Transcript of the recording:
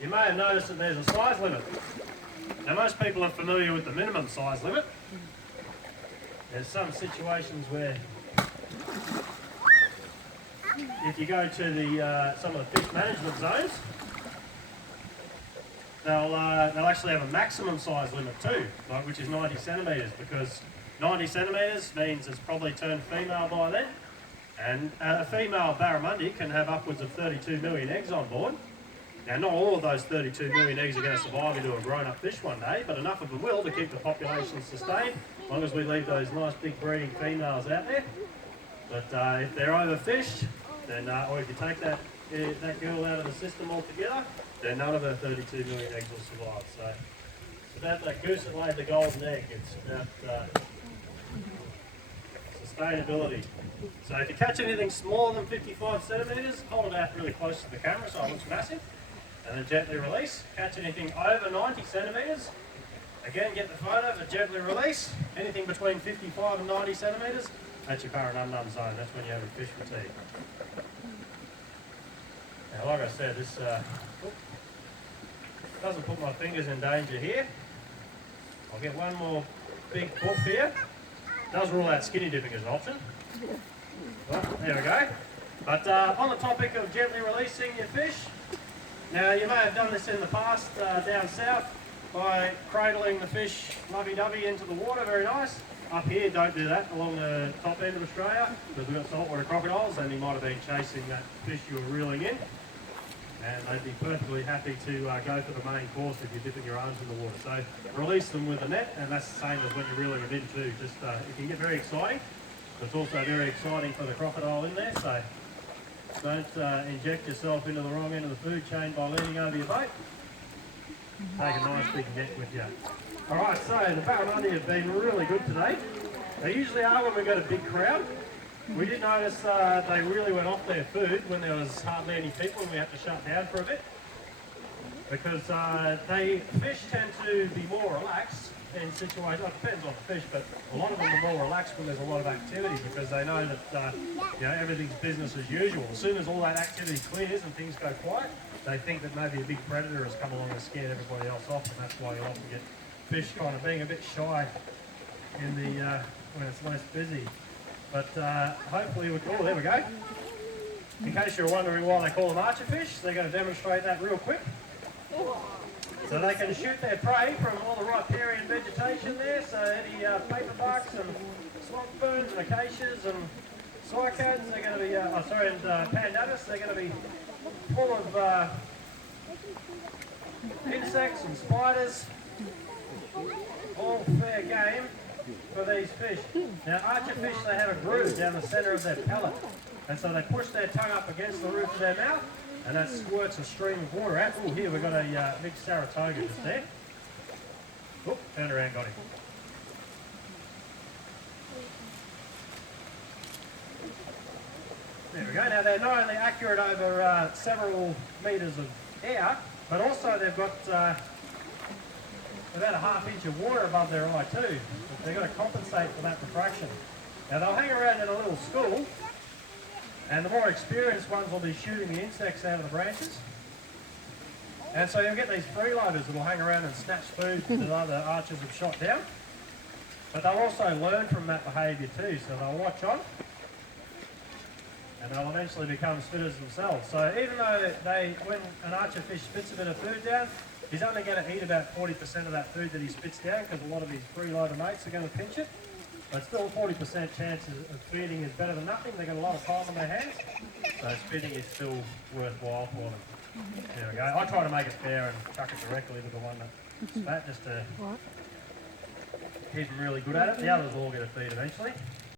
You may have noticed that there's a size limit. Now most people are familiar with the minimum size limit. There's some situations where if you go to the some of the fish management zones, they'll actually have a maximum size limit too, like, which is 90 centimetres, because 90 centimetres means it's probably turned female by then, and a female barramundi can have upwards of 32 million eggs on board. Now not all of those 32 million eggs are going to survive into a grown-up fish one day, but enough of them will to keep the population sustained, as long as we leave those nice big breeding females out there. But if they're overfished, then, or if you take that girl out of the system altogether, then none of her 32 million eggs will survive. So it's about that goose that laid the golden egg. It's about sustainability. So if you catch anything smaller than 55 centimetres, hold it out really close to the camera so it looks massive, and then gently release. Catch anything over 90 centimetres, again get the photo, but gently release. Anything between 55 and 90 centimetres, that's your current unknown zone. That's when you have a fish fatigue. Now, like I said, this doesn't put my fingers in danger here. I'll get one more big hoof here. Does rule out skinny dipping as an option. Well, there we go. But on the topic of gently releasing your fish, now you may have done this in the past down south by cradling the fish lovey-dovey into the water, very nice. Up here, don't do that along the top end of Australia, because we've got saltwater crocodiles and you might have been chasing that fish you were reeling in. And they'd be perfectly happy to go for the main course if you're dipping your arms in the water. So release them with a net, and that's the same as when you're reeling them in too. Just it can get very exciting, but it's also very exciting for the crocodile in there. So don't inject yourself into the wrong end of the food chain by leaning over your boat. Take a nice big net with you. Alright, so the barramundi have been really good today. They usually are when we've got a big crowd. We did notice they really went off their food when there was hardly any people and we had to shut down for a bit. Because fish tend to be more relaxed in situations, it depends on the fish, but a lot of them are more relaxed when there's a lot of activity, because they know that everything's business as usual. As soon as all that activity clears and things go quiet, they think that maybe a big predator has come along and scared everybody else off, and that's why you often get fish kind of being a bit shy in the when it's less busy. But hopefully, oh, there we go. In case you're wondering why they call them archer fish, they're going to demonstrate that real quick. So they can shoot their prey from all the riparian vegetation there, so any paperbarks and swamp ferns and acacias and cycads, they're going to be, and pandanus, they're going to be full of insects and spiders, all fair game for these fish. Now archer fish, they have a groove down the centre of their palate, and so they push their tongue up against the roof of their mouth, and that squirts a stream of water out. Oh, here we've got a big Saratoga just there. Oh, turned around, got him. There we go. Now they're not only accurate over several metres of air, but also they've got about a ½ inch of water above their eye too. They've got to compensate for that refraction. Now they'll hang around in a little school, and the more experienced ones will be shooting the insects out of the branches. And so you'll get these freeloaders that will hang around and snatch food that other archers have shot down. But they'll also learn from that behaviour too, so they'll watch on, and they'll eventually become spitters themselves. So even though when an archer fish spits a bit of food down, he's only going to eat about 40% of that food that he spits down, because a lot of his freeloader mates are going to pinch it. But still 40% chance of feeding is better than nothing. They've got a lot of time on their hands, so spitting is still worthwhile for them. There we go. I try to make it fair and chuck it directly to the one that spat, just to keep them really good at it. The others will all get a feed eventually.